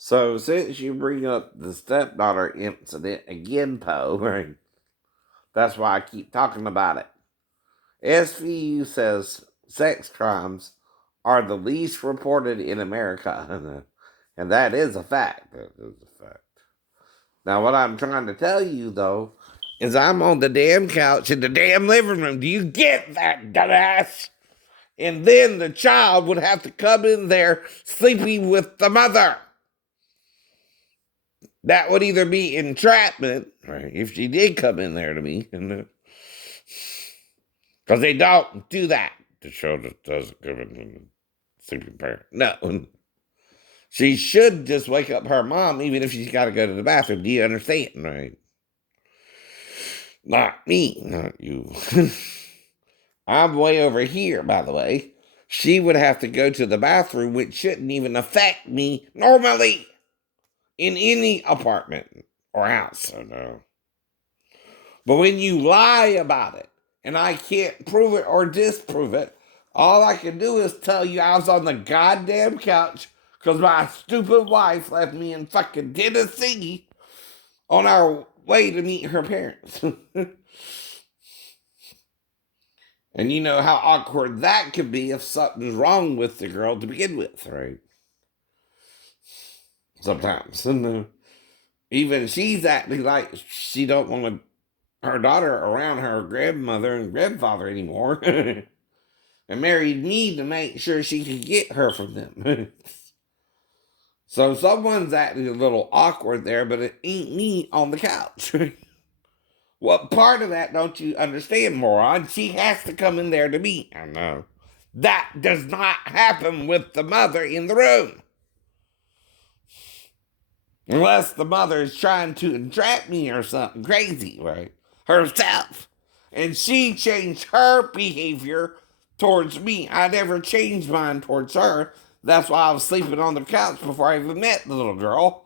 So, since you bring up the stepdaughter incident again, Poe, right, that's why I keep talking about it. SVU says sex crimes are the least reported in America. And that is a fact. That is a fact. Now, what I'm trying to tell you, though, is I'm on the damn couch in the damn living room. Do you get that, dumbass? And then the child would have to come in there sleeping with the mother. That would either be entrapment, right? If she did come in there to me, because they don't do that. The show just doesn't give it to the sleeping parent. No, she should just wake up her mom, even if she's got to go to the bathroom. Do you understand, right? Not me, not you. I'm way over here, by the way. She would have to go to the bathroom, which shouldn't even affect me normally in any apartment or house. So no. But when you lie about it, and I can't prove it or disprove it, all I can do is tell you I was on the goddamn couch because my stupid wife left me in fucking Tennessee on our way to meet her parents. And you know how awkward that could be if something's wrong with the girl to begin with, right? Sometimes. Even she's acting like she don't want her daughter around her grandmother and grandfather anymore. And married me to make sure she could get her from them. So someone's acting a little awkward there, but it ain't me on the couch. What part of that don't you understand, moron? She has to come in there to me. I know. That does not happen with the mother in the room. Unless the mother is trying to entrap me or something crazy, right? Herself. And she changed her behavior towards me. I never changed mine towards her. That's why I was sleeping on the couch before I even met the little girl.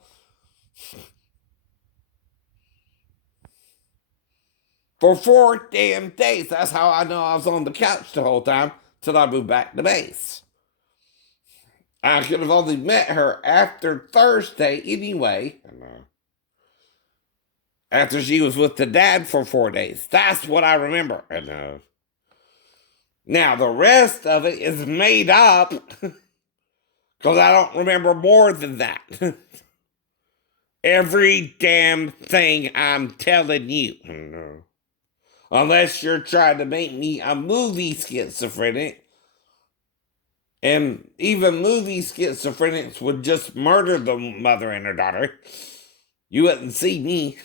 For 4 damn days. That's how I know I was on the couch the whole time till I moved back to base. I could have only met her after Thursday anyway. After she was with the dad for 4 days. That's what I remember. Now, the rest of it is made up because I don't remember more than that. Every damn thing I'm telling you. Unless you're trying to make me a movie schizophrenic. And even movie schizophrenics would just murder the mother and her daughter. You wouldn't see me.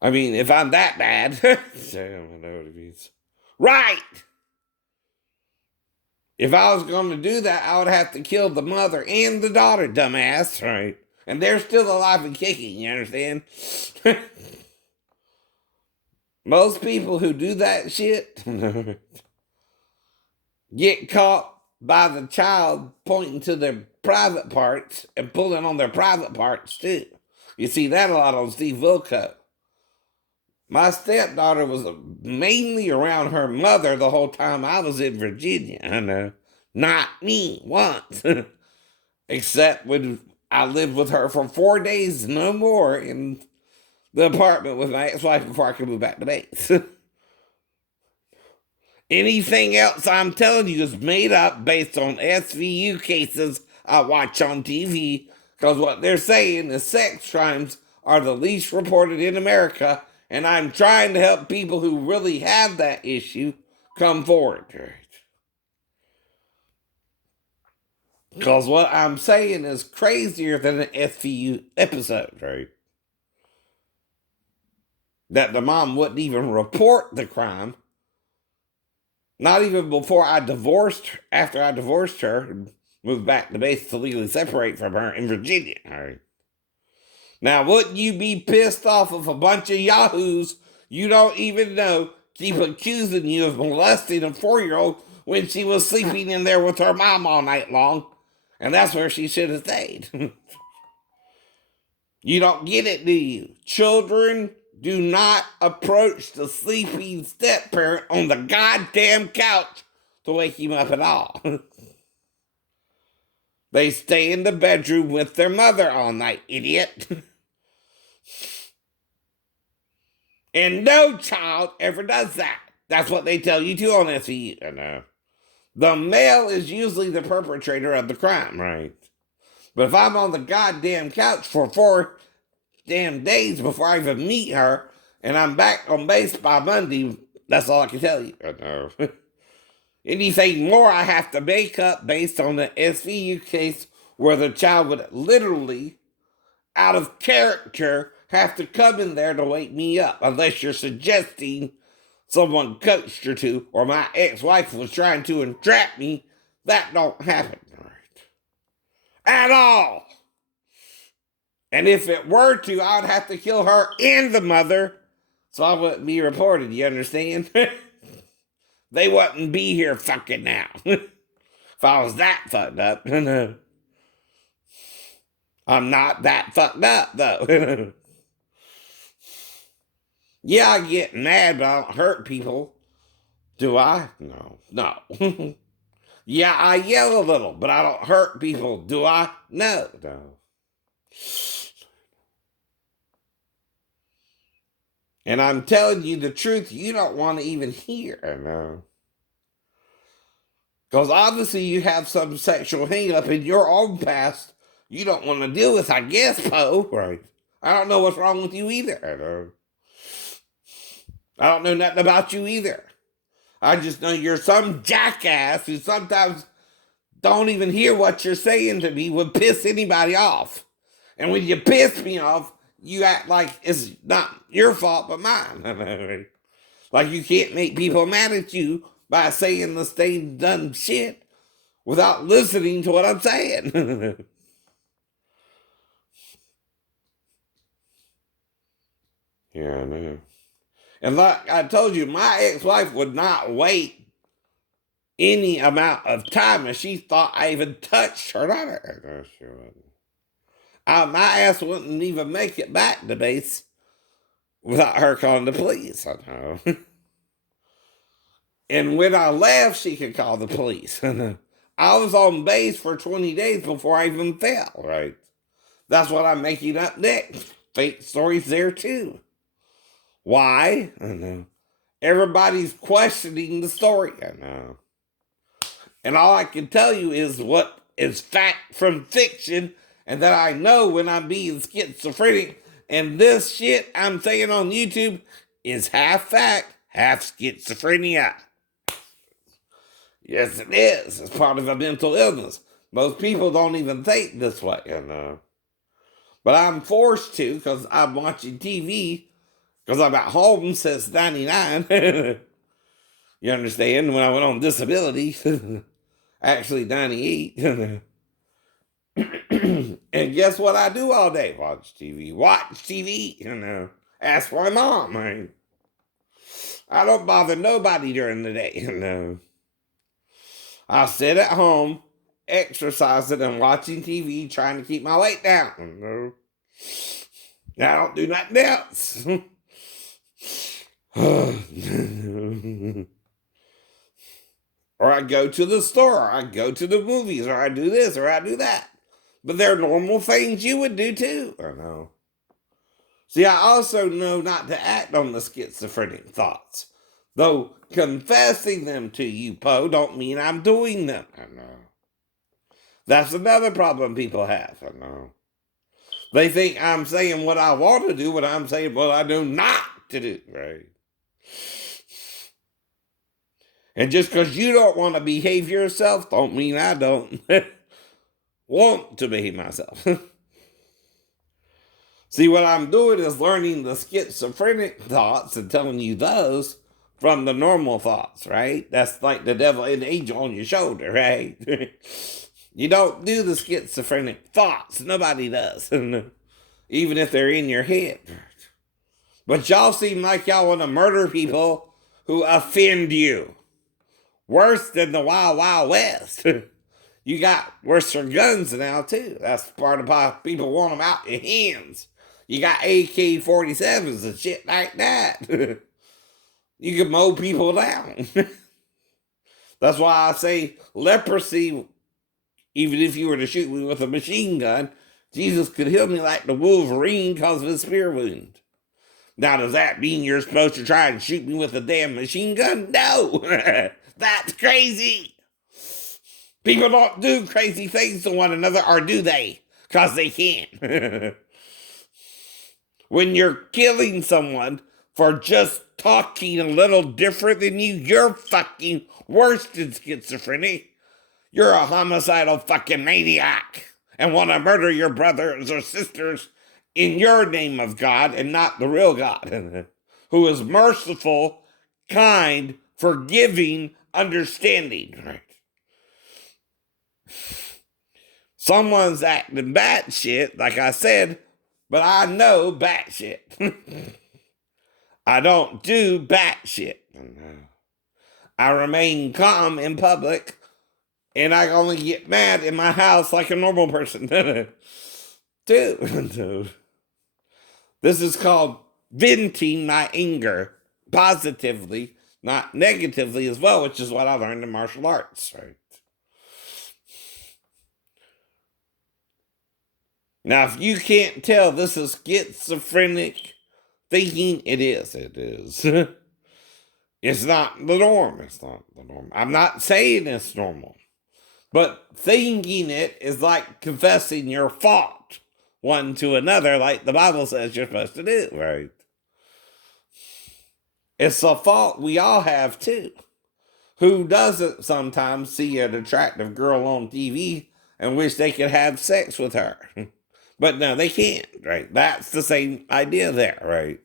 I mean, if I'm that bad. Damn, I know what it means. Right! If I was going to do that, I would have to kill the mother and the daughter, dumbass. Right. And they're still alive and kicking, you understand? Most people who do that shit get caught by the child pointing to their private parts and pulling on their private parts too. You see that a lot on Steve Wilco. My stepdaughter was mainly around her mother the whole time I was in Virginia. I know. Not me once. Except when I lived with her for 4 days, no more, in the apartment with my ex-wife before I could move back to base. Anything else I'm telling you is made up based on SVU cases I watch on TV, because what they're saying is sex crimes are the least reported in America, and I'm trying to help people who really have that issue come forward. Because what I'm saying is crazier than an SVU episode, right? That the mom wouldn't even report the crime. Not even before after I divorced her and moved back to base to legally separate from her in Virginia. All right. Now, wouldn't you be pissed off if a bunch of yahoos you don't even know keep accusing you of molesting a 4-year-old when she was sleeping in there with her mom all night long? And that's where she should have stayed. You don't get it, do you? Children do not approach the sleeping step parent on the goddamn couch to wake him up at all. They stay in the bedroom with their mother all night, idiot. And no child ever does that. That's what they tell you too on SVU. I know. The male is usually the perpetrator of the crime, right? But if I'm on the goddamn couch for 4 damn days before I even meet her, and I'm back on base by Monday, that's all I can tell you. I know. Anything more I have to make up based on the SVU case where the child would literally, out of character, have to come in there to wake me up, unless you're suggesting someone coached her to, or my ex-wife was trying to entrap me. That don't happen, right? At all. And if it were to, I'd have to kill her and the mother, so I wouldn't be reported, you understand? They wouldn't be here fucking now. If I was that fucked up. I'm not that fucked up, though. Yeah, I get mad, but I don't hurt people. Do I? No. Yeah, I yell a little, but I don't hurt people. Do I? No. And I'm telling you the truth you don't want to even hear. I know. Because obviously you have some sexual hang up in your own past you don't want to deal with, I guess, Poe. Right. I don't know what's wrong with you either. I don't know nothing about you either. I just know you're some jackass who sometimes don't even hear what you're saying to me would piss anybody off. And when you piss me off, you act like it's not your fault but mine. Like you can't make people mad at you by saying the same dumb shit without listening to what I'm saying. Yeah, I know. And like I told you, my ex-wife would not wait any amount of time if she thought I even touched her daughter. No, she wouldn't. My ass wouldn't even make it back to base without her calling the police. I know. And when I left, she could call the police. I was on base for 20 days before I even fell, right? That's what I'm making up next. Fake stories there too. Why? I know. Everybody's questioning the story. I know. And all I can tell you is what is fact from fiction, and that I know when I'm being schizophrenic. And this shit I'm saying on YouTube is half fact, half schizophrenia. Yes, it is. It's part of a mental illness. Most people don't even think this way, you know. But I'm forced to because I'm watching TV because I'm at home since 99. You understand? When I went on disability, actually 98. And guess what I do all day? Watch TV. Watch TV, you know. Ask my mom, right? I don't bother nobody during the day, you know. I sit at home, exercising and watching TV, trying to keep my weight down. You know? I don't do nothing else. Or I go to the store, or I go to the movies, or I do this, or I do that. But they're normal things you would do too. I know. See, I also know not to act on the schizophrenic thoughts. Though confessing them to you, Poe, don't mean I'm doing them. I know. That's another problem people have. I know. They think I'm saying what I want to do when I'm saying what I do not to do, right? And just because you don't want to behave yourself, don't mean I don't want to behave myself. See, what I'm doing is learning the schizophrenic thoughts and telling you those from the normal thoughts, right? That's like the devil and the angel on your shoulder, right? You don't do the schizophrenic thoughts. Nobody does. Even if they're in your head. But y'all seem like y'all want to murder people who offend you. Worse than the Wild Wild West. You got worse for guns now, too. That's part of why people want them out in hands. You got AK-47s and shit like that. You can mow people down. That's why I say leprosy Even if you were to shoot me with a machine gun, Jesus could heal me like the Wolverine because of his spear wound. Now, does that mean you're supposed to try and shoot me with a damn machine gun? No! That's crazy! People don't do crazy things to one another, or do they? Because they can't. When you're killing someone for just talking a little different than you, you're fucking worse than schizophrenic. You're a homicidal fucking maniac and want to murder your brothers or sisters in your name of God and not the real God, who is merciful, kind, forgiving, understanding. Right? Someone's acting batshit, like I said, but I know batshit. I don't do batshit. I remain calm in public, and I only get mad in my house like a normal person. Dude, this is called venting my anger positively, not negatively as well, which is what I learned in martial arts, right? Now, if you can't tell this is schizophrenic thinking, it is. It is. It's not the norm. It's not the norm. I'm not saying it's normal. But thinking it is like confessing your fault one to another, like the Bible says you're supposed to do, right? It's a fault we all have too. Who doesn't sometimes see an attractive girl on TV and wish they could have sex with her? But no, they can't, right? That's the same idea there, right?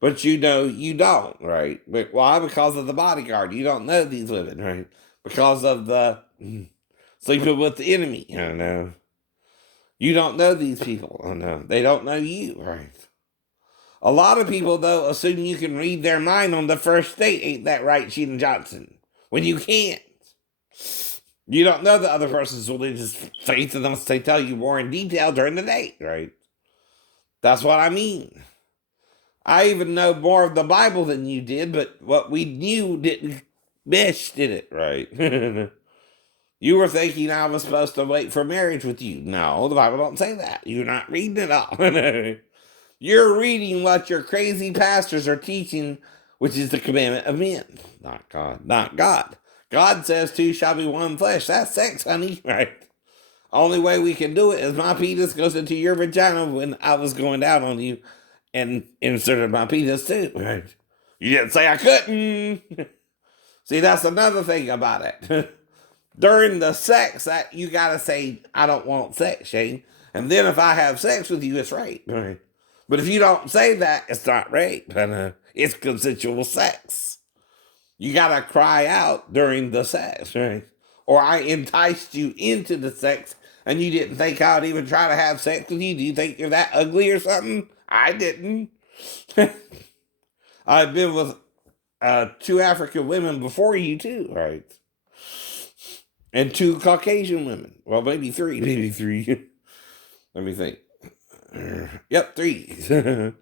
But you know you don't, right? But why? Because of the bodyguard. You don't know these women, right? Because of the sleeping with the enemy, I don't know. You don't know these people, I know. They don't know you, right? A lot of people, though, assume you can read their mind on the first date. Ain't that right, Sheena Johnson? When you can't. You don't know the other person's religious faith unless they tell you more in detail during the date, right? That's what I mean. I even know more of the Bible than you did, but what we knew didn't mesh, did it, right? You were thinking I was supposed to wait for marriage with you. No, the Bible don't say that. You're not reading it all. You're reading what your crazy pastors are teaching, which is the commandment of men, not God. Not God. God says two shall be one flesh. That's sex, honey, right? Only way we can do it is my penis goes into your vagina when I was going down on you and inserted my penis too, right? You didn't say I couldn't. See, that's another thing about it. During the sex, that you gotta say, I don't want sex, Shane. And then if I have sex with you, it's rape, right? But if you don't say that, it's not rape. It's consensual sex. You gotta cry out during the sex, right? Or I enticed you into the sex and you didn't think I would even try to have sex with you. Do you think you're that ugly or something? I didn't. I've been with 2 African women before you too, right? And 2 Caucasian women. Well, maybe 3. Maybe 3. Let me think. Yep, 3.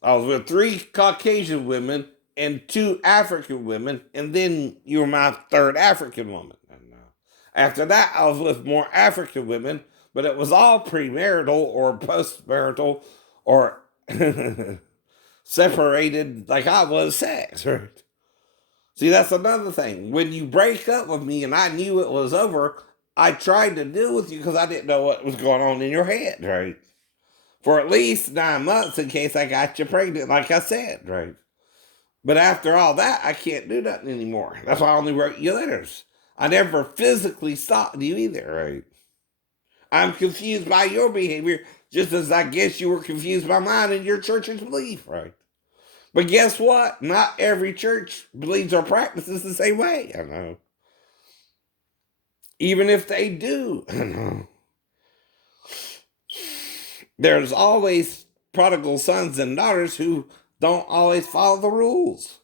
I was with 3 Caucasian women and 2 African women, and then you were my 3rd African woman. And, after that, I was with more African women, but it was all premarital or postmarital or separated like I was sex, right? See, that's another thing. When you break up with me and I knew it was over, I tried to deal with you because I didn't know what was going on in your head, right? For at least 9 months in case I got you pregnant, like I said, right? But after all that, I can't do nothing anymore. That's why I only wrote you letters. I never physically stopped you either, right? I'm confused by your behavior, just as I guess you were confused by mine and your church's belief, right? But guess what? Not every church believes or practices the same way. I know. Even if they do, I know. There's always prodigal sons and daughters who don't always follow the rules.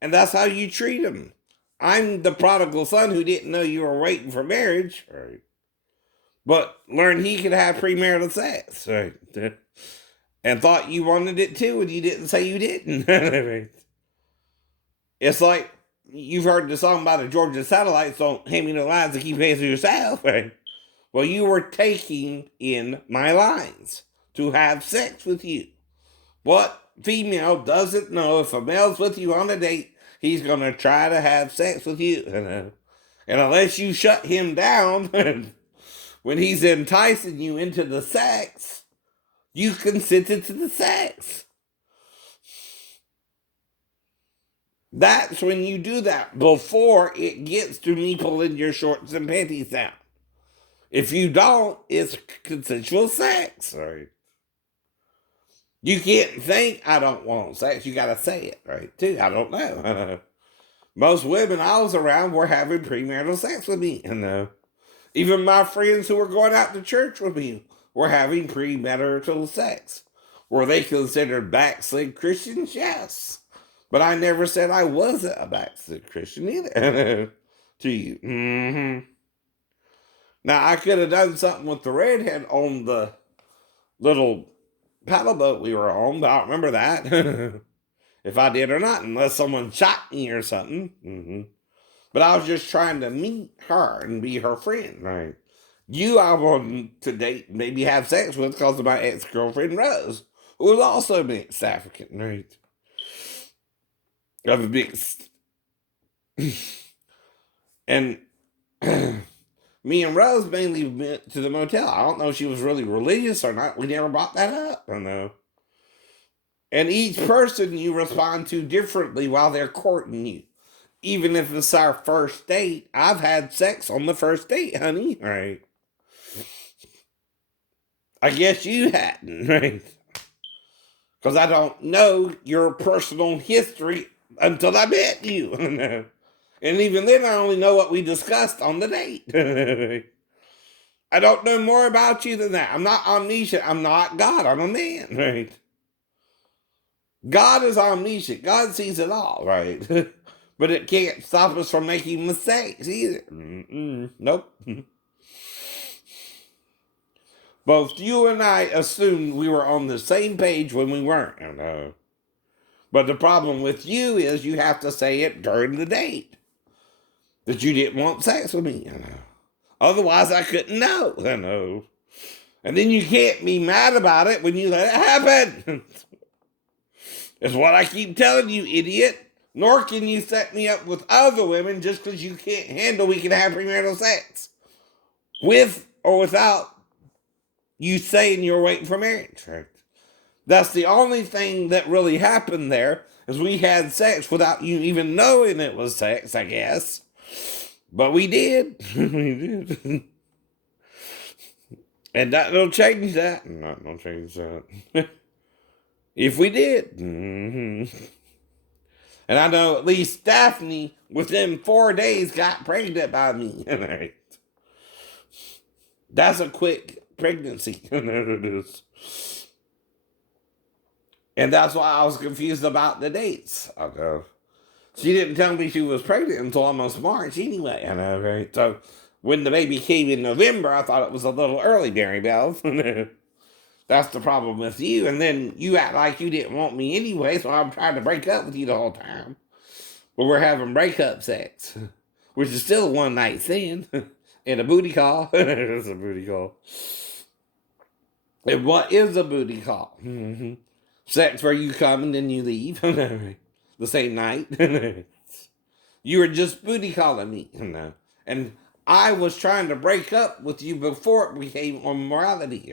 And that's how you treat them. I'm the prodigal son who didn't know you were waiting for marriage, right? But learned he could have premarital sex, right? And thought you wanted it too, and you didn't say you didn't. It's like you've heard the song by the Georgia Satellites, don't hand me no lines to keep hands to yourself, right? Well, you were taking in my lines to have sex with you. What female doesn't know if a male's with you on a date, he's going to try to have sex with you? And unless you shut him down when he's enticing you into the sex, you consented to the sex. That's when you do that, before it gets to me pulling your shorts and panties down. If you don't, it's consensual sex, right? You can't think I don't want sex. You gotta say it, right? Too. I don't know. Most women I was around were having premarital sex with me, and even my friends who were going out to church with me were having premarital sex. Were they considered backslid Christians? Yes. But I never said I wasn't a backslid Christian either. To you. Mm-hmm. Now, I could have done something with the redhead on the little paddle boat we were on, but I don't remember that. If I did or not, unless someone shot me or something. Mm-hmm. But I was just trying to meet her and be her friend, right? You, I wanted to date, maybe have sex with because of my ex-girlfriend, Rose, who was also mixed African, right? Of a mixed. And me and Rose mainly went to the motel. I don't know if she was really religious or not. We never brought that up. I know. And each person you respond to differently while they're courting you. Even if it's our first date, I've had sex on the first date, honey. Right? I guess you hadn't, right? Because I don't know your personal history until I met you. And even then, I only know what we discussed on the date. I don't know more about you than that. I'm not omniscient. I'm not God. I'm a man, right? God is omniscient. God sees it all, right? But it can't stop us from making mistakes either. Nope. Both you and I assumed we were on the same page when we weren't. I know. But the problem with you is you have to say it during the date. That you didn't want sex with me. I know. Otherwise, I couldn't know. I know. And then you can't be mad about it when you let it happen. It's what I keep telling you, idiot. Nor can you set me up with other women just because you can't handle we can have premarital sex. With or without you saying you're waiting for marriage. Right? That's the only thing that really happened there, is we had sex without you even knowing it was sex, I guess. But we did. We did. And that don't change that. Not don't change that. If we did. Mm-hmm. And I know at least Daphne, within 4 days, got pregnant by me. That's a quick pregnancy. And that's why I was confused about the dates. Okay. She didn't tell me she was pregnant until almost March anyway. I know, right? So when the baby came in November, I thought it was a little early, Mary Bell. That's the problem with you. And then you act like you didn't want me anyway, so I'm trying to break up with you the whole time. But we're having breakup sex, which is still a one night stand and a booty call. It's a booty call. And what is a booty call? Mm-hmm. Sex where you come and then you leave the same night. You were just booty calling me. And I was trying to break up with you before it became immorality.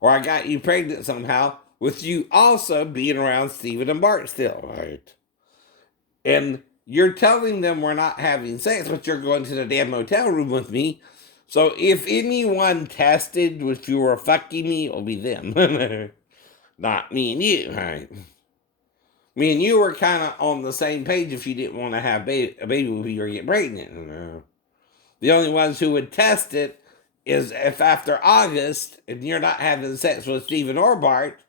Or I got you pregnant somehow with you also being around Stephen and Bart still, right? And you're telling them we're not having sex, but you're going to the damn motel room with me. So if anyone tested if you were fucking me, it'll be them. Not me and you, right? Me and you were kind of on the same page if you didn't want to have a baby with me or get pregnant. The only ones who would test it is if after August and you're not having sex with Stephen or Bart,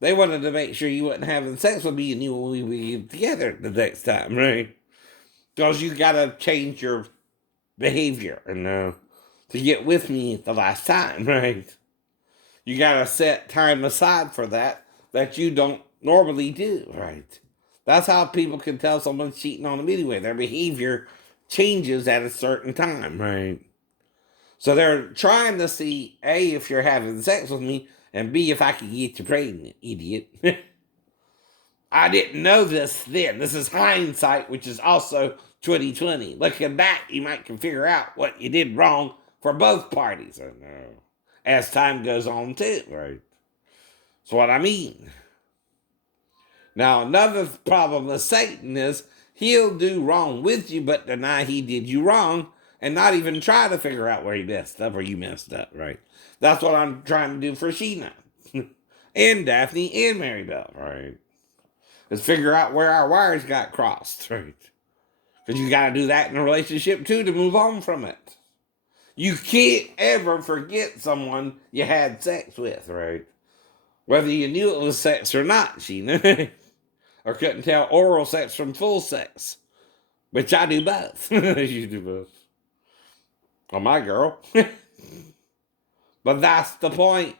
they wanted to make sure you wasn't having sex with me and you when we be together the next time, right? Because you gotta change your behavior to get with me the last time, right? You gotta set time aside for that you don't normally do, right? That's how people can tell someone's cheating on them anyway. Their behavior changes at a certain time, right? So they're trying to see A, if you're having sex with me, and B, if I can get you pregnant, idiot. I didn't know this then. This is hindsight, which is also 2020. Looking back, you might can figure out what you did wrong for both parties. I know. As time goes on, too, right? That's what I mean. Now, another problem with Satan is he'll do wrong with you, but deny he did you wrong and not even try to figure out where he messed up or you messed up, right? That's what I'm trying to do for Sheena and Daphne and Mary Bell, right? Is figure out where our wires got crossed, right? Because you got to do that in a relationship too to move on from it. You can't ever forget someone you had sex with, right? Whether you knew it was sex or not, Sheena. Or couldn't tell oral sex from full sex. Which I do both. You do both. Oh, my girl. But that's the point.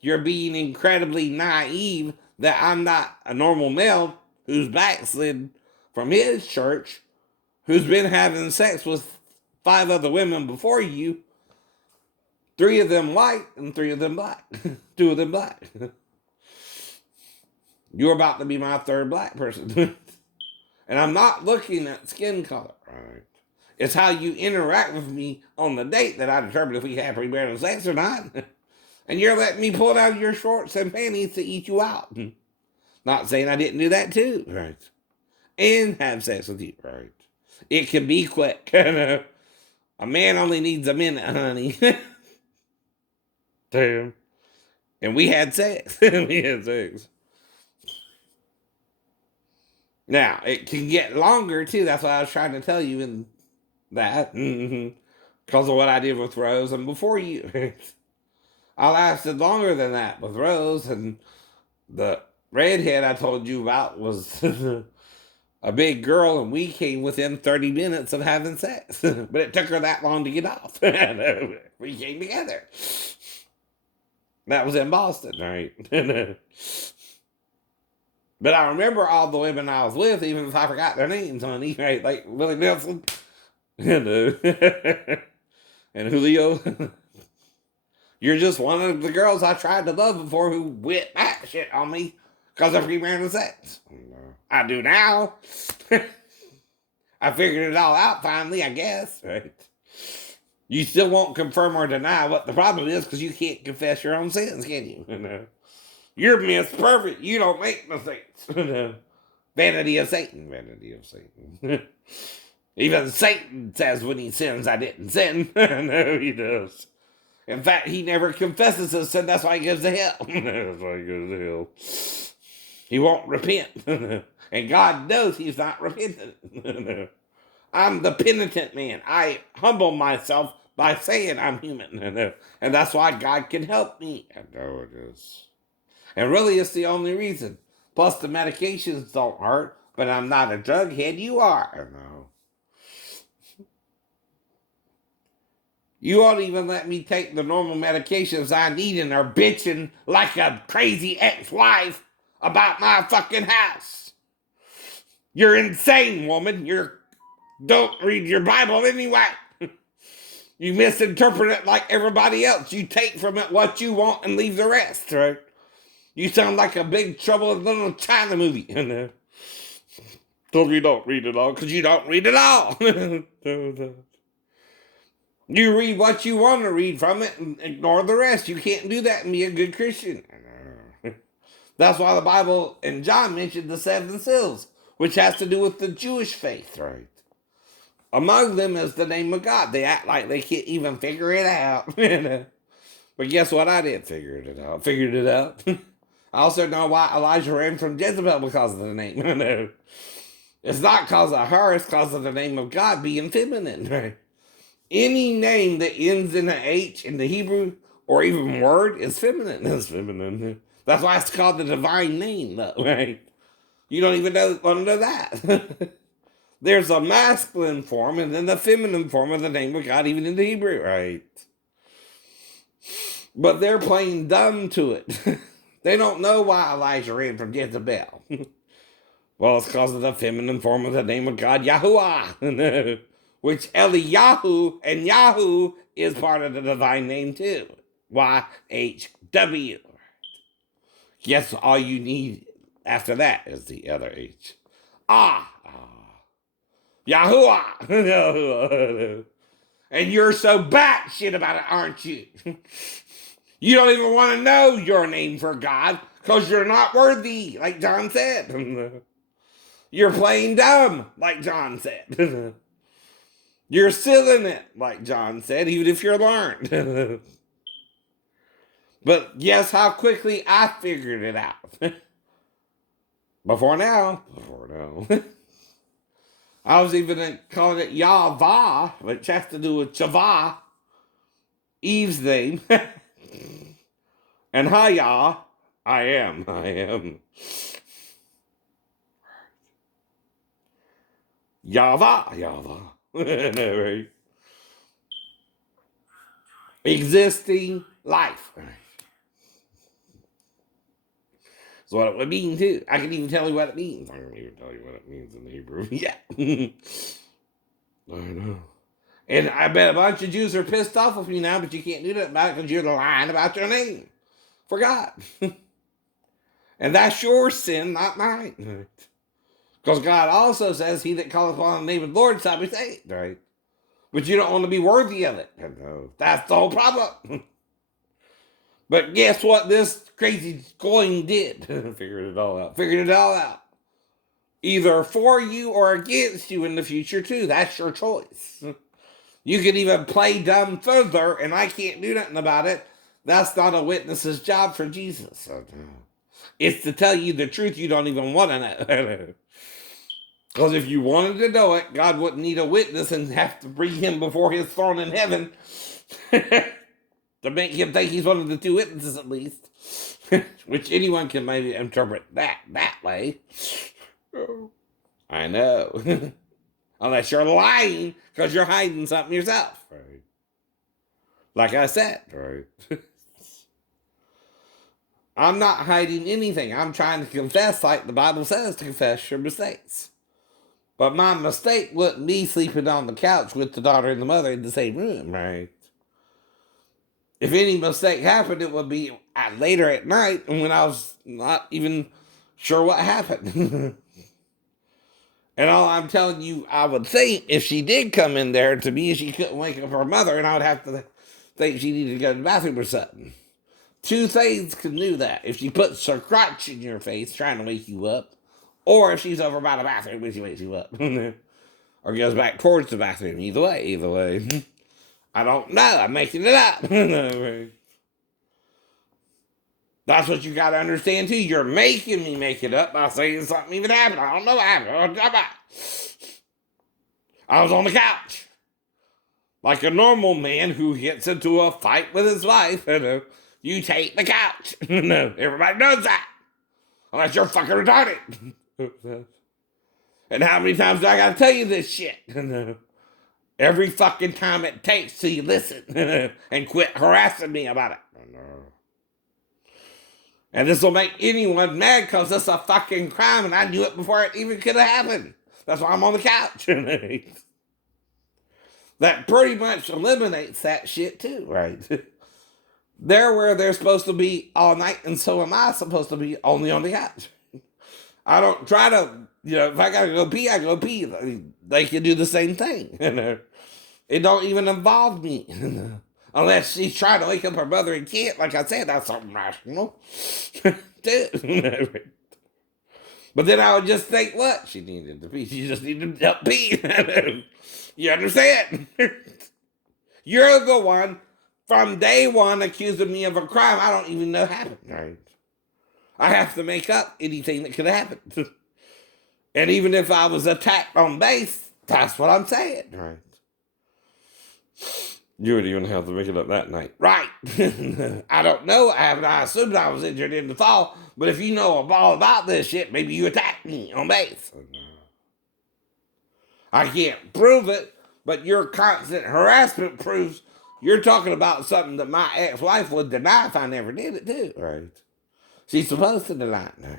You're being incredibly naive that I'm not a normal male who's backslid from his church, who's been having sex with 5 other women before you, 3 of them white and 3 of them black. 2 of them black. You're about to be my 3rd black person. And I'm not looking at skin color, right? It's how you interact with me on the date that I determine if we have premarital sex or not. And you're letting me pull down your shorts and panties to eat you out. Not saying I didn't do that too, right? And have sex with you, right? It can be quick. A man only needs a minute, honey. Damn. And we had sex. We had sex. Now, it can get longer too. That's what I was trying to tell you in that. Because of what I did with Rose and before you. I lasted longer than that with Rose, and the redhead I told you about was a big girl, and we came within 30 minutes of having sex. But it took her that long to get off. We came together. That was in Boston, right? But I remember all the women I was with, even if I forgot their names, honey, right? Like Willie Nelson and Julio. You're just one of the girls I tried to love before who went that shit on me because of premarital sex. I do now. I figured it all out finally, I guess, right? You still won't confirm or deny what the problem is because you can't confess your own sins, can you? You're Miss Perfect. You don't make mistakes. Vanity of Satan. Vanity of Satan. Even Satan says when he sins, I didn't sin. No, he does. In fact, he never confesses his sin. That's why he goes to hell. That's why he goes to hell. He won't repent. And God knows he's not repentant. I'm the penitent man. I humble myself by saying I'm human. And that's why God can help me. I know it is. And really, it's the only reason. Plus, the medications don't hurt, but I'm not a drug head. You are. I know. You won't even let me take the normal medications I need and are bitching like a crazy ex-wife about my fucking house. You're insane, woman. You don't read your Bible anyway. You misinterpret it like everybody else. You take from it what you want and leave the rest, right? You sound like a Big Trouble in Little China movie. So you don't read it all, because you don't read it all. You read what you want to read from it and ignore the rest. You can't do that and be a good Christian. That's why the Bible and John mentioned the 7 seals, which has to do with the Jewish faith, right? Among them is the name of God. They act like they can't even figure it out. But guess what? I did figure it out. Figured it out. I also know why Elijah ran from Jezebel because of the name. It's not because of her. It's because of the name of God being feminine, right? Any name that ends in an H in the Hebrew or even word is feminine. It's feminine. That's why it's called the divine name, though, right? You don't even want to know that. There's a masculine form and then the feminine form of the name of God, even in the Hebrew, right? But they're playing dumb to it. They don't know why Elijah ran from Jezebel. Well, it's because of the feminine form of the name of God, Yahuwah, which Eliyahu and Yahoo is part of the divine name too. YHW. Yes, all you need after that is the other H. Yahuwah. And you're so batshit about it, aren't you? You don't even want to know your name for God because you're not worthy, like John said. You're playing dumb, like John said. You're silly it, like John said, even if you're learned. But guess how quickly I figured it out. Before now. I was even calling it Yahweh, which has to do with Shavah, Eve's name. And Yah, I am. Yahweh. Right? Existing life. That's what it would mean too. I can even tell you what it means. I can even tell you what it means in Hebrew. Yeah. I know. And I bet a bunch of Jews are pissed off with me now, but you can't do that about it because you're lying about your name for God. And that's your sin, not mine. Because God also says, he that calleth upon the name of the Lord shall be saved, right? But you don't want to be worthy of it. That's the whole problem. But guess what this crazy coin did? Figured it all out. Either for you or against you in the future, too. That's your choice. You can even play dumb further, and I can't do nothing about it. That's not a witness's job for Jesus. It's to tell you the truth you don't even want to know. Because if you wanted to know it, God wouldn't need a witness and have to bring him before his throne in heaven to make him think he's one of the two witnesses at least. Which anyone can maybe interpret that way. I know. Unless you're lying because you're hiding something yourself. Right. Like I said. Right. I'm not hiding anything. I'm trying to confess like the Bible says to confess your mistakes. But my mistake wouldn't be sleeping on the couch with the daughter and the mother in the same room, right? If any mistake happened, it would be later at night when I was not even sure what happened. And all I'm telling you, I would think if she did come in there to me, she couldn't wake up her mother, and I would have to think she needed to go to the bathroom or something. Two things can do that. If she puts her crotch in your face trying to wake you up, or if she's over by the bathroom when she wakes you up. Or goes back towards the bathroom. Either way. I don't know. I'm making it up. That's what you got to understand too. You're making me make it up by saying something even happened. I don't know what happened. I was on the couch. Like a normal man who gets into a fight with his wife. You take the couch. Everybody knows that. Unless you're fucking retarded. And how many times do I gotta tell you this shit? Every fucking time it takes till you listen and quit harassing me about it. And this will make anyone mad because it's a fucking crime and I knew it before it even could have happened. That's why I'm on the couch. That pretty much eliminates that shit too, right? They're where they're supposed to be all night, and so am I supposed to be only on the couch. I don't try to, if I gotta go pee, I go pee. They can do the same thing. It don't even involve me. Unless she's trying to wake up her mother and can't. Like I said, that's something rational. But then I would just think, what? She needed to pee. She just needed to help pee. You understand? You're the one from day one accusing me of a crime I don't even know happened. Right? I have to make up anything that could have happened. And even if I was attacked on base, that's what I'm saying. Right. You would even have to make it up that night. Right. I don't know. I assumed I was injured in the fall. But if you know all about this shit, maybe you attacked me on base. I can't prove it, but your constant harassment proves you're talking about something that my ex-wife would deny if I never did it too. Right. She's supposed to deny it. Right.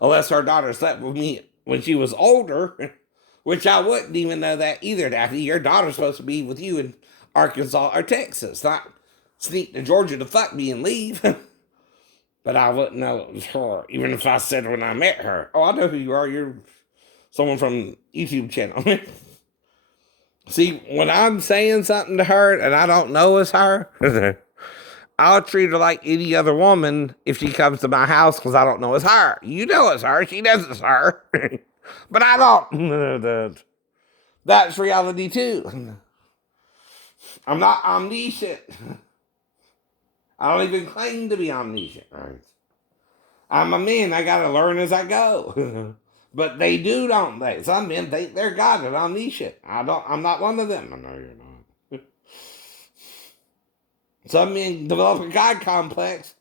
Unless her daughter slept with me when she was older, which I wouldn't even know that either, Daphne. Your daughter's supposed to be with you in Arkansas or Texas, not sneak to Georgia to fuck me and leave. But I wouldn't know it was her, even if I said when I met her, "Oh, I know who you are. You're someone from YouTube channel." See, when I'm saying something to her and I don't know it's her, I'll treat her like any other woman if she comes to my house because I don't know it's her. You know it's her. She knows it's her. But I don't. That's reality too. I'm not omniscient. I don't even claim to be omniscient. Right? I'm a man. I got to learn as I go. But they do, don't they? Some men think they're God and omniscient. I'm not one of them. I know you're not. Some men develop a God complex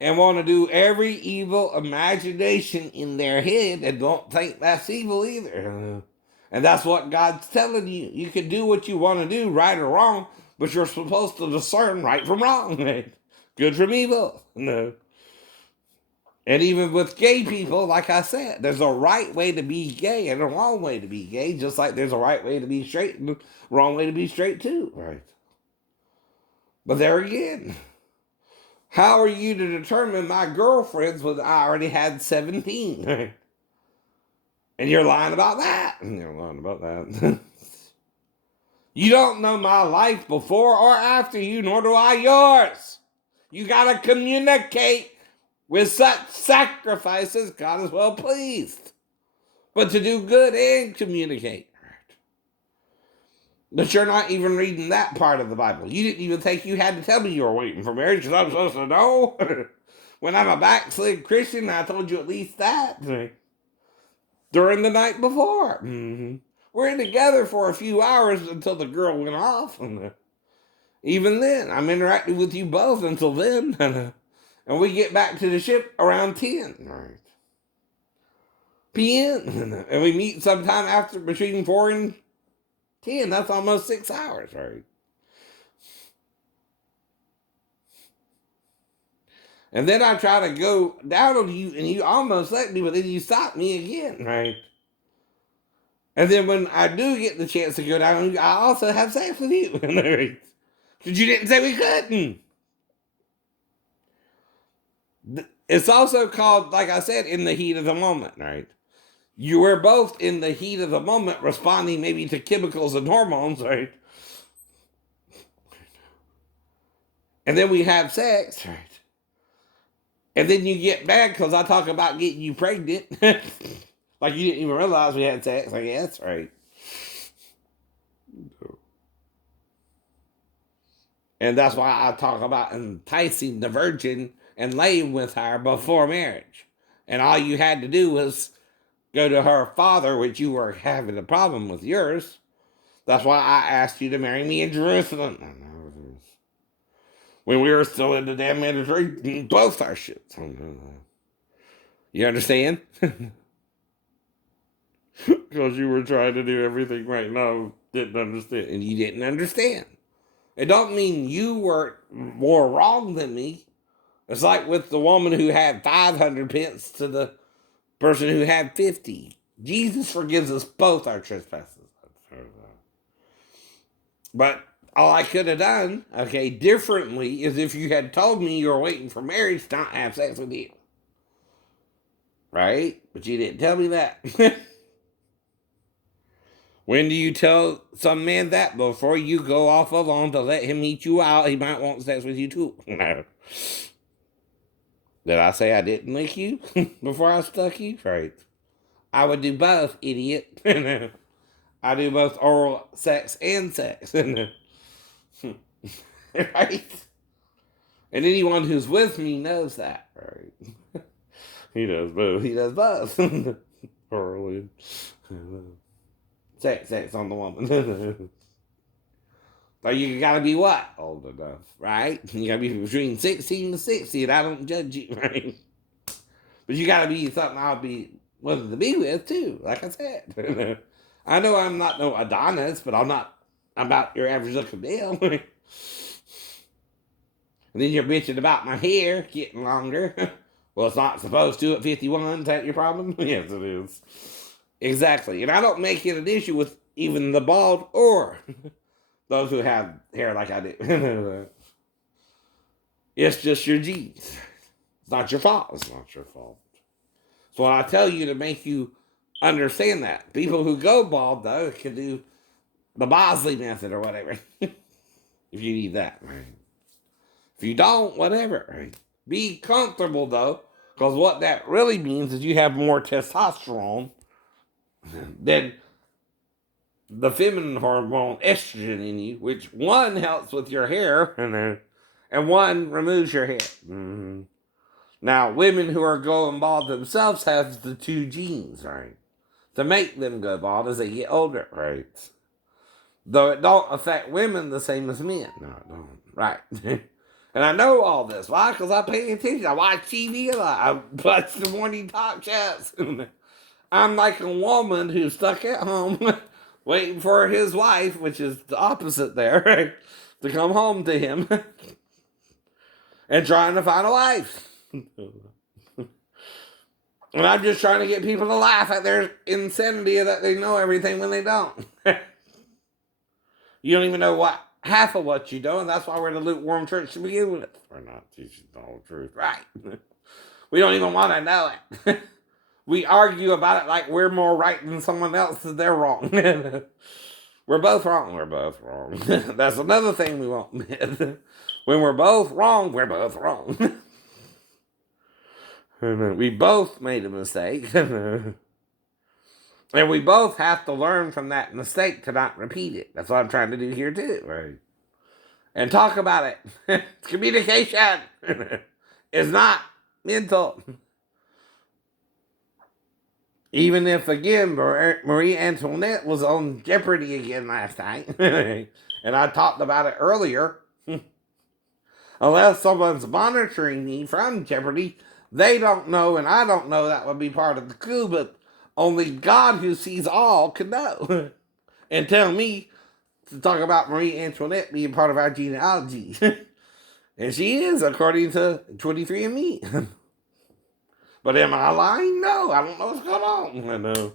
and want to do every evil imagination in their head and don't think that's evil either. And that's what God's telling you. You can do what you want to do, right or wrong, but you're supposed to discern right from wrong, good from evil. No. And even with gay people, like I said, there's a right way to be gay and a wrong way to be gay, just like there's a right way to be straight and a wrong way to be straight too. Right. But there again, how are you to determine my girlfriends when I already had 17? And you're lying about that. And you're lying about that. You don't know my life before or after you, nor do I yours. You gotta communicate with such sacrifices, God is well pleased. But to do good and communicate. But you're not even reading that part of the Bible. You didn't even think you had to tell me you were waiting for marriage because I'm supposed to know. When I'm a backslid Christian, I told you at least that. During the night before. Mm-hmm. We're together for a few hours until the girl went off. Even then, I'm interacting with you both until then. And we get back to the ship around 10. Right. p.m. And we meet sometime after between 4 and 10. That's almost 6 hours, right? And then I try to go down on you, and you almost let me, but then you stop me again, right? And then when I do get the chance to go down on you, I also have sex with you. Because you didn't say we couldn't. It's also called, like I said, in the heat of the moment, right? You were both in the heat of the moment responding maybe to chemicals and hormones, right? And then we have sex, right? And then you get mad because I talk about getting you pregnant. Like you didn't even realize we had sex, I guess, right? And that's why I talk about enticing the virgin and laying with her before marriage. And all you had to do was go to her father, which you were having a problem with yours. That's why I asked you to marry me in Jerusalem. When we were still in the damn Mediterranean, both our ships. You understand? Because you were trying to do everything right now, didn't understand. And you didn't understand. It don't mean you were more wrong than me. It's like with the woman who had 500 pence to the person who had 50. Jesus forgives us both our trespasses. But all I could have done, okay, differently is if you had told me you were waiting for marriage to not have sex with you. Right? But you didn't tell me that. When do you tell some man that before you go off alone to let him eat you out? He might want sex with you too. No. Did I say I didn't lick you before I stuck you? Right. I would do both, idiot. I do both oral sex and sex. Right? And anyone who's with me knows that. Right. He does both. He does both. Orally. Sex on the woman. But you gotta be what? Old enough, right? You gotta be between 16 to 60, and I don't judge you, right? But you gotta be something I'll be willing to be with, too, like I said. I know I'm not no Adonis, but I'm not about your average looking male. And then you're bitching about my hair getting longer. Well, it's not supposed to at 51. Is that your problem? Yes, it is. Exactly. And I don't make it an issue with even the bald or those who have hair like I do. It's just your genes. It's not your fault. It's not your fault. So I tell you to make you understand that. People who go bald, though, can do the Bosley method or whatever. If you need that, right? If you don't, whatever. Right? Be comfortable, though, because what that really means is you have more testosterone than the feminine hormone estrogen in you, which one helps with your hair and one removes your hair. Mm-hmm. Now, women who are going bald themselves have the two genes, right? To make them go bald as they get older, right? Though it don't affect women the same as men. No, it don't. Right. And I know all this. Why? Because I pay attention. I watch TV a lot. I watch the morning talk shows. I'm like a woman who's stuck at home waiting for his wife, which is the opposite there, right? To come home to him and trying to find a wife. And I'm just trying to get people to laugh at their insanity that they know everything when they don't. You don't even know what half of what you know, and that's why we're the lukewarm church to begin with. We're not teaching the whole truth. Right. We don't even want to know it. We argue about it like we're more right than someone else and they're wrong. We're both wrong. We're both wrong. That's another thing we won't admit. When we're both wrong, we're both wrong. We both made a mistake. And we both have to learn from that mistake to not repeat it. That's what I'm trying to do here too, right? And talk about it. Communication is not mental. Even if, again, Marie Antoinette was on Jeopardy again last night, and I talked about it earlier, unless someone's monitoring me from Jeopardy, they don't know, and I don't know that would be part of the coup, but only God who sees all can know. And tell me to talk about Marie Antoinette being part of our genealogy. And she is, according to 23andMe. But am I lying? No, I don't know what's going on. I know.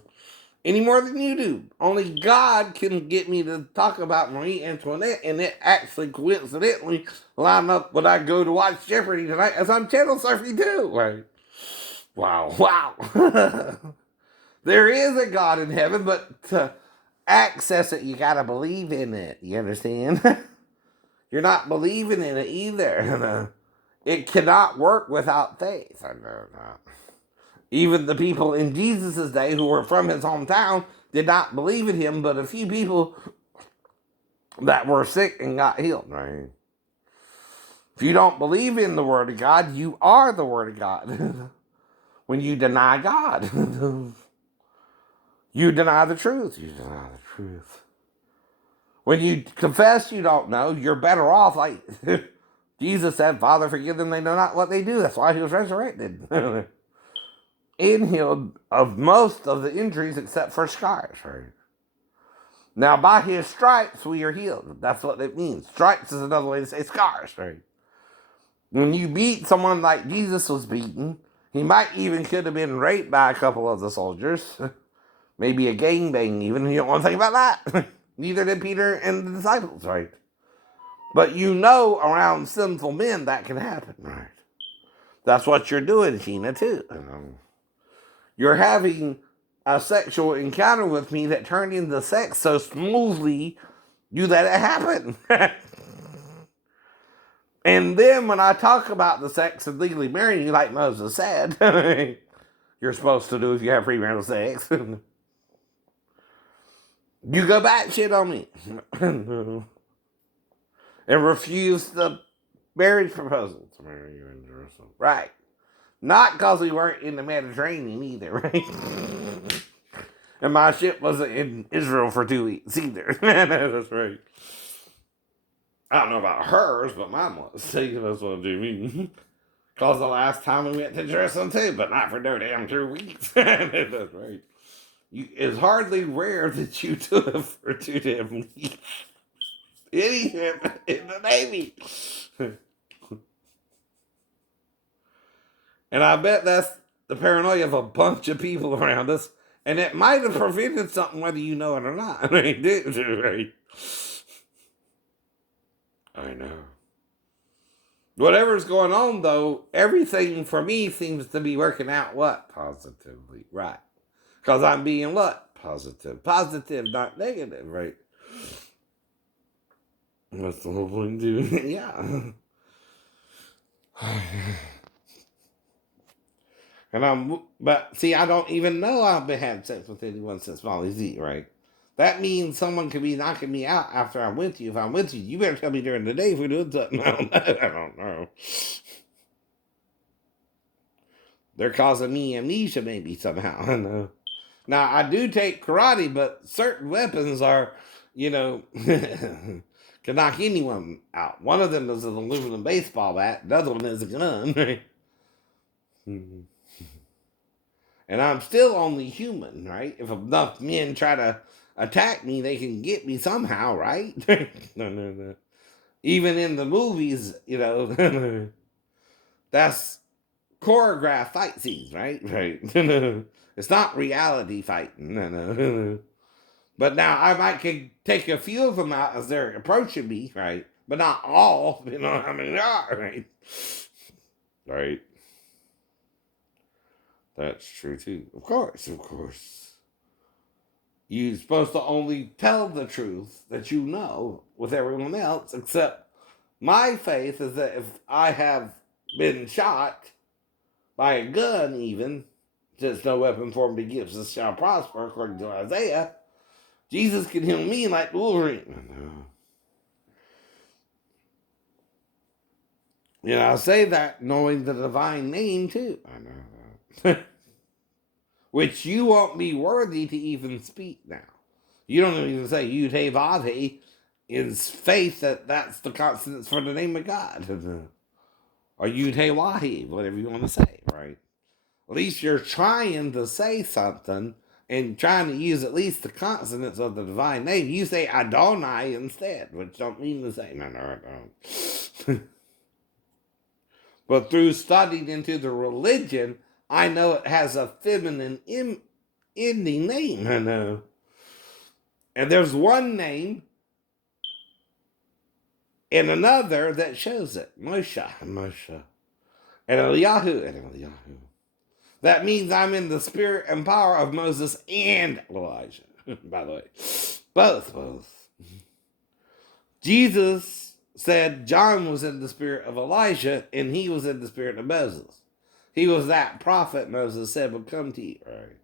Any more than you do. Only God can get me to talk about Marie Antoinette, and it actually coincidentally line up when I go to watch Jeopardy tonight as I'm channel surfing too. Right? Wow. There is a God in heaven, but to access it, you gotta believe in it. You understand? You're not believing in it either. It cannot work without faith. I know that. Even the people in Jesus' day who were from his hometown did not believe in him, but a few people that were sick and got healed. Right? If you don't believe in the Word of God, you are the Word of God. When you deny God, you deny the truth. You deny the truth. When you confess you don't know, you're better off. Like Jesus said, Father, forgive them, they know not what they do. That's why he was resurrected. And healed of most of the injuries except for scars. Right? Now, by his stripes, we are healed. That's what it means. Stripes is another way to say scars. Right? When you beat someone like Jesus was beaten, he might even could have been raped by a couple of the soldiers. Maybe a gangbang even. You don't want to think about that. Neither did Peter and the disciples, right? But you know around sinful men that can happen, right? That's what you're doing, Sheena, too. You're having a sexual encounter with me that turned into sex so smoothly, you let it happen. And then when I talk about the sex of legally marrying you, like Moses said, you're supposed to do if you have premarital sex, you go back shit on me. And refuse the marriage proposal to marry you in Jerusalem. Right. Not because we weren't in the Mediterranean either, right? And my ship wasn't in Israel for 2 weeks either. That's right. I don't know about hers, but mine was. See, that's what I do mean. Because the last time we went to Jerusalem too, but not for no damn 2 weeks. That's right. It's hardly rare that you do it for 2 damn weeks. Any ship in the Navy. And I bet that's the paranoia of a bunch of people around us. And it might have prevented something whether you know it or not. Right? I know. Whatever's going on, though, everything for me seems to be working out what? Positively. Right. Because I'm being what? Positive. Positive, not negative, right? That's the whole point, dude. Yeah. But see, I don't even know I've been having sex with anyone since Molly Z, right? That means someone could be knocking me out after I'm with you. If I'm with you, you better tell me during the day if we're doing something. I don't know. I don't know. They're causing me amnesia, maybe somehow. I don't know. Now I do take karate, but certain weapons are, you know, can knock anyone out. One of them is an aluminum baseball bat. The other one is a gun. Right? And I'm still only human, right? If enough men try to attack me, they can get me somehow, right? No. Even in the movies, you know, that's choreographed fight scenes, right? Right. It's not reality fighting. No. But now I might could take a few of them out as they're approaching me, right? But not all. You know how many there are, right? Right. That's true too. Of course, of course. You're supposed to only tell the truth that you know with everyone else, except my faith is that if I have been shot by a gun, even, since no weapon formed against us shall prosper, according to Isaiah, Jesus can heal me like Wolverine. You know, I say that knowing the divine name too. I know that. Which you won't be worthy to even speak now. You don't even say Yud Hey Vav Hey is faith that that's the consonants for the name of God. Or Yud Hey Wahi, whatever you want to say, right? At least you're trying to say something and trying to use at least the consonants of the divine name. You say Adonai instead, which don't mean the same. No, I don't. But through studying into the religion, I know it has a feminine ending name. I know. And there's one name and another that shows it. Moshe. And Eliyahu. That means I'm in the spirit and power of Moses and Elijah, by the way. Both. Jesus said John was in the spirit of Elijah and he was in the spirit of Moses. He was that prophet Moses said would come to you, right?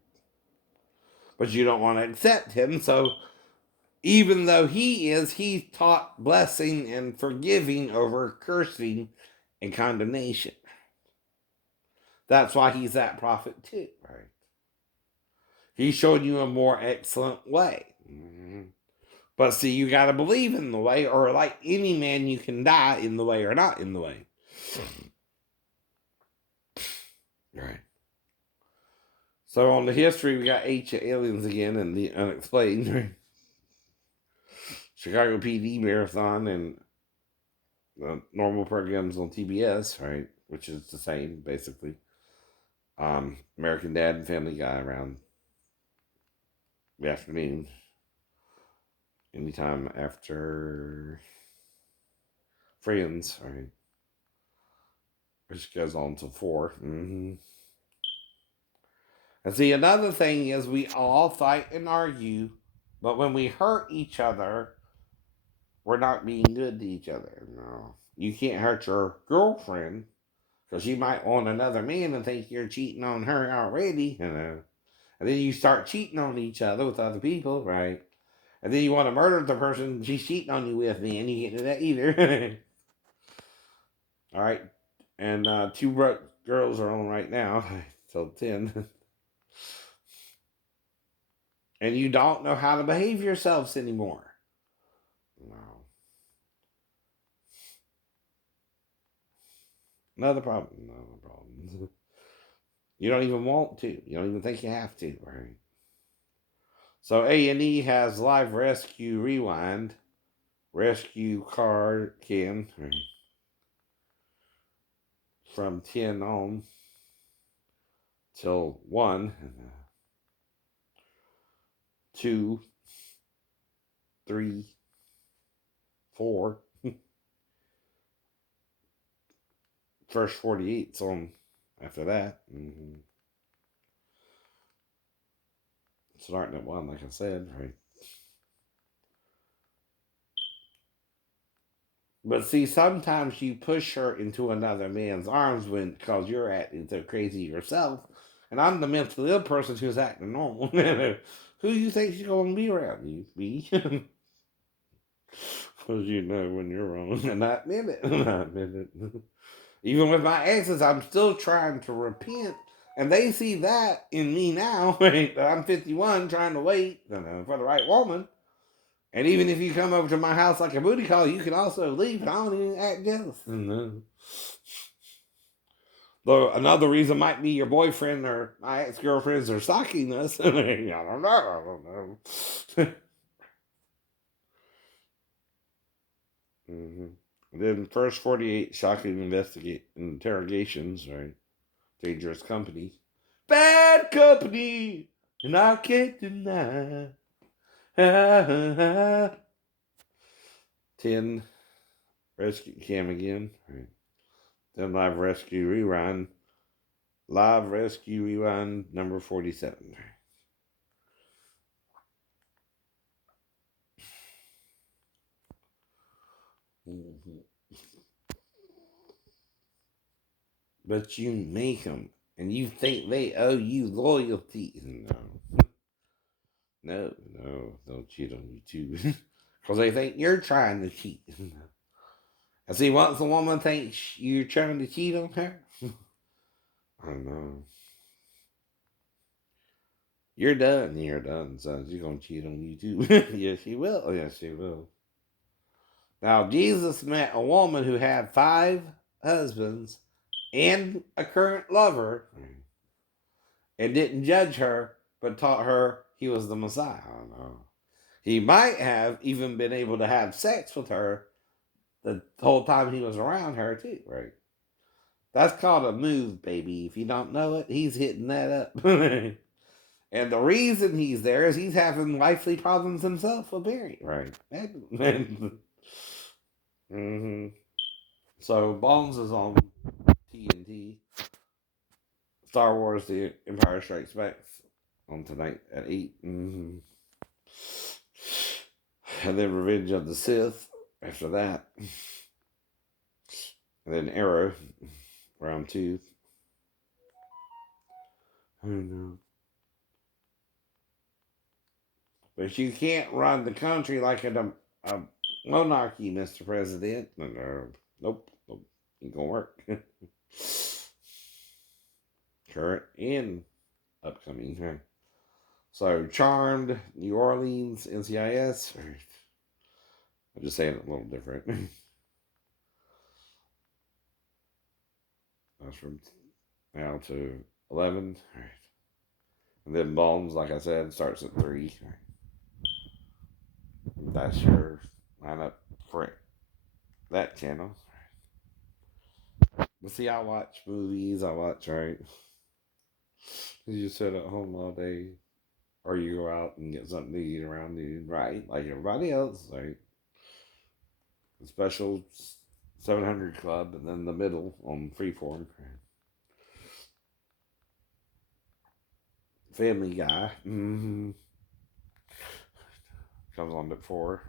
But you don't want to accept him, so even though he taught blessing and forgiving over cursing and condemnation. That's why he's that prophet too, right? He showed you a more excellent way. Mm-hmm. But see, you got to believe in the way, or like any man, you can die in the way or not in the way. Right. So on the history, we got ancient aliens again and the unexplained. Right? Chicago PD marathon and the normal programs on TBS, right? Which is the same, basically. American Dad and Family Guy around the afternoon. Anytime after Friends, right? Which goes on till 4. Mm-hmm. And see, another thing is we all fight and argue, but when we hurt each other, we're not being good to each other. No. You can't hurt your girlfriend because she might want another man and think you're cheating on her already, you know. And then you start cheating on each other with other people, right? And then you want to murder the person she's cheating on you with, man. You can't do that either. All right. And two girls are on right now till 10. And you don't know how to behave yourselves anymore. No. Another problem. Another problem. You don't even want to. You don't even think you have to, right? So A&E has live rescue rewind. Rescue car can, right? From 10 on. till 1, 2, 3, 4. First 48's on after that. Starting at 1, like I said, right? But see, sometimes you push her into another man's arms when because you're acting so crazy yourself, and I'm the mentally ill person who's acting normal. Who you think she's gonna be around? You, me? Because you know when you're wrong, and I admit it. I admit it. Even with my exes, I'm still trying to repent, and they see that in me now. Right? I'm 51, trying to wait for the right woman. And even if you come over to my house like a booty call, you can also leave. I don't even act jealous. No. Though another reason might be your boyfriend or my ex-girlfriends are stalking us. I don't know. I don't know. mm-hmm. Then first 48 shocking interrogations, right? Dangerous company. Bad company! And I can't deny. 10 rescue cam again. Right. Then live rescue rewind. Live rescue rewind number 47. Mm-hmm. But you make them, and you think they owe you loyalty. No, they'll cheat on you too. Because they think you're trying to cheat. And see, once a woman thinks you're trying to cheat on her, I know. You're done. You're done, son. She's going to cheat on you too. Yes, she will. Yes, she will. Now, Jesus met a woman who had 5 husbands and a current lover and didn't judge her, but taught her he was the Messiah. I don't know. He might have even been able to have sex with her the whole time he was around her, too, right? That's called a move, baby. If you don't know it, he's hitting that up. And the reason he's there is he's having wifely problems himself with Mary, right? mm-hmm. So Bones is on TNT. Star Wars: The Empire Strikes Back on tonight at 8. Mm-hmm. And then Revenge of the Sith after that. And then Arrow, round 2. I don't know. But you can't run the country like a monarchy, Mr. President. Nope. Ain't gonna work. Current and upcoming. Huh? So, Charmed, New Orleans, NCIS. I'm just saying it a little different. That's from now to 11. All right. And then Bones, like I said, starts at 3. Right. That's your lineup for that channel. But see, I watch movies. I watch, right? You sit at home all day. Or you go out and get something to eat around noon, right? Like everybody else. Like the special 700 Club and then the middle on Freeform. Family Guy. Mm-hmm. Comes on at 4.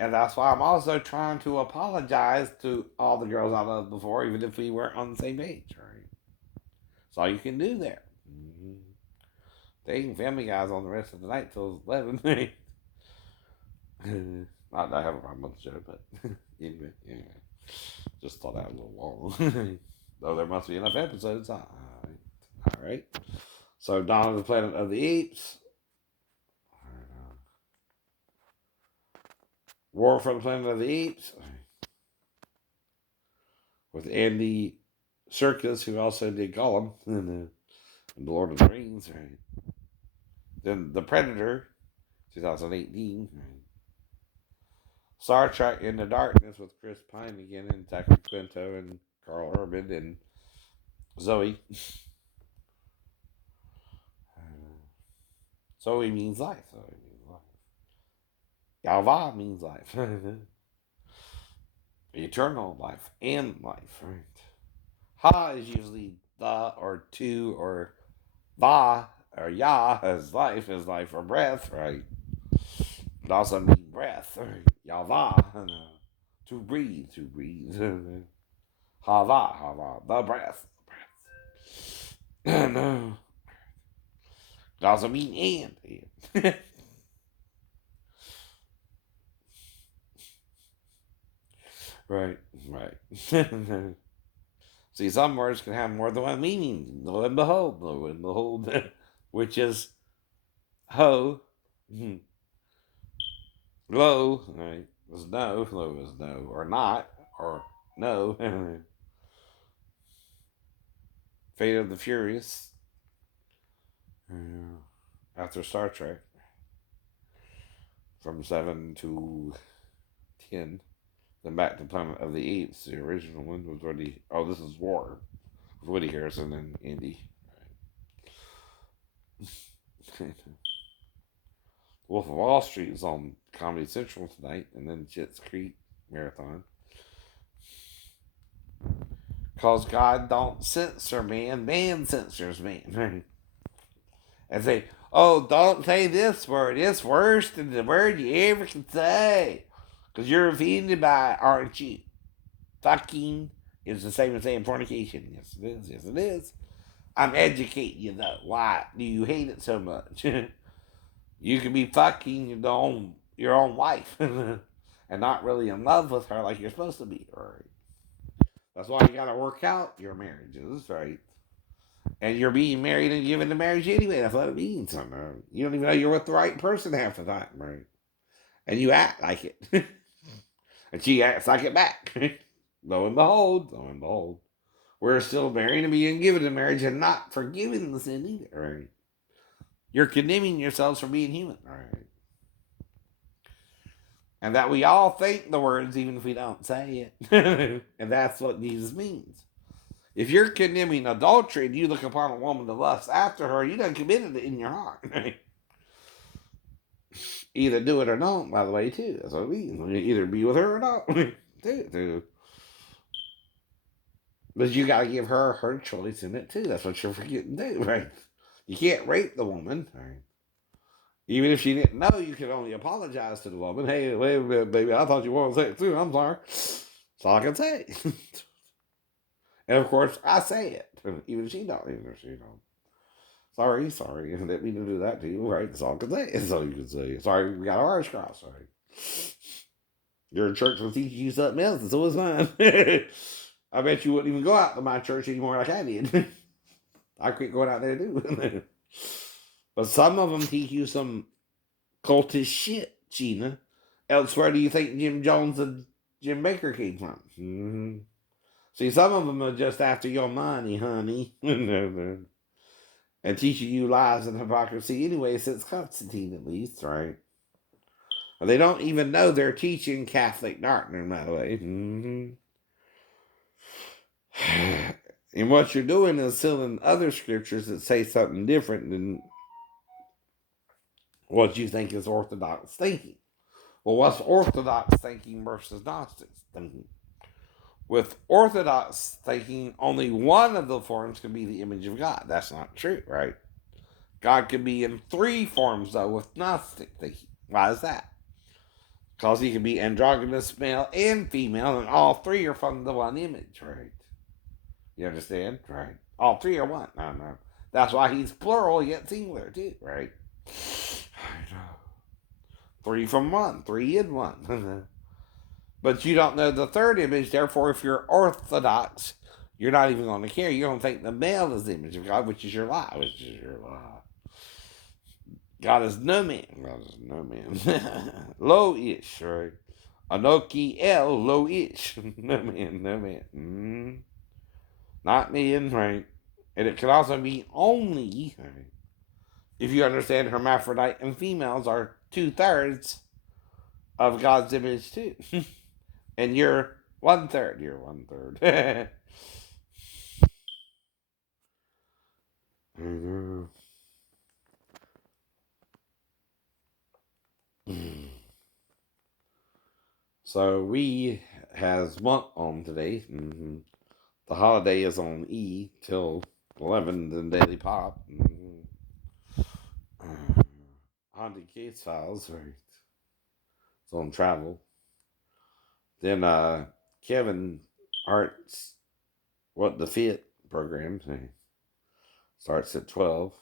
And that's why I'm also trying to apologize to all the girls I loved before, even if we weren't on the same page, right? That's all you can do there. Mm-hmm. Dang, Family Guy's on the rest of the night till 11. Not that I have a problem with the show, but anyway. Just thought that was a little long. Though there must be enough episodes. All right. So, Dawn of the Planet of the Apes. War for the Planet of the Apes. With Andy Serkis, who also did Gollum in The Lord of the Rings. Right. Then The Predator, 2018. Right. Star Trek Into Darkness with Chris Pine again and Zachary Quinto and Carl Urban and Zoe. Zoe means life. Zoe means life. Yahweh means life. Eternal life and life, right? Ha is usually the or to or va or Yah as life or breath, right? It also means breath, right? Yahweh, to breathe, to breathe. Hava, hava, the breath, the breath. No. It also means and. Right, right. See, some words can have more than one meaning. Lo and behold, which is ho, lo, right? Was no, lo is no, or not, or no. Fate of the Furious, after Star Trek, from 7 to 10. Then back to Planet of the Apes. The original one was already. Oh, this is War with Woody Harrelson and Andy. Right. Wolf of Wall Street is on Comedy Central tonight, and then Schitt's Creek marathon. Cause God don't censor man, man censors man. And say, oh, don't say this word. It's worse than the word you ever can say. Cause you're offended by it, aren't you? Fucking is the same as saying fornication. Yes, it is. Yes, it is. I'm educating you though. Why do you hate it so much? You could be fucking your own wife and not really in love with her like you're supposed to be, right? That's why you gotta work out your marriages, right? And you're being married and given the marriage anyway. That's what it means. You don't even know you're with the right person half the time, right? And you act like it. And she acts like it back. Lo and behold, we're still married and being given a marriage and not forgiving the sin either, right? You're condemning yourselves for being human, right? And that we all think the words even if we don't say it. And that's what Jesus means. If you're condemning adultery and you look upon a woman to lust after her, you done committed it in your heart. Right? Either do it or don't, by the way, too. That's what it means. You either be with her or not. Too. But you gotta give her choice in it too. That's what you're forgetting to do, right? You can't rape the woman, right? Even if she didn't know, you can only apologize to the woman. Hey, wait a minute, baby, I thought you wanted to say it too. I'm sorry. That's all I can say. And of course, I say it, even if she don't. Even if she don't. Sorry, I didn't mean to do that to you. Right? That's all I can say. That's all you can say. Sorry, we got our wires crossed. Sorry. Your church will teach you something else, and so is mine. I bet you wouldn't even go out to my church anymore like I did. I quit going out there too. But some of them teach you some cultish shit, Gina. Else, where do you think Jim Jones and Jim Baker came from? Mm-hmm. See, some of them are just after your money, honey. And teaching you lies and hypocrisy anyway, since Constantine at least, right? They don't even know they're teaching Catholic doctrine, by the way. Mm-hmm. And what you're doing is selling other scriptures that say something different than what you think is Orthodox thinking. Well, what's Orthodox thinking versus Gnostic thinking? With Orthodox thinking, only one of the forms can be the image of God. That's not true, right? God can be in three forms, though, with Gnostic thinking. Why is that? Because he can be androgynous, male and female, and all three are from the one image, right? You understand? Right? All three are one. No. That's why he's plural yet singular, too, right? I know. Three from one, three in one. But you don't know the third image, therefore, if you're Orthodox, you're not even going to care. You're going to think the male is the image of God, which is your lie, God is no man. God is no man. Lo ish, right? Anoki el lo ish. No man, no man. Not man, right? And it can also be only, right? If you understand hermaphrodite and females are 2/3 of God's image too. And you're 1/3. You're 1/3. Mm-hmm. So we has month on today. Mm-hmm. The holiday is on E till 11, the Daily Pop. Mm-hmm. Auntie Kate's Files, right? It's on travel. Then Kevin Art's What the Fit program starts at 12.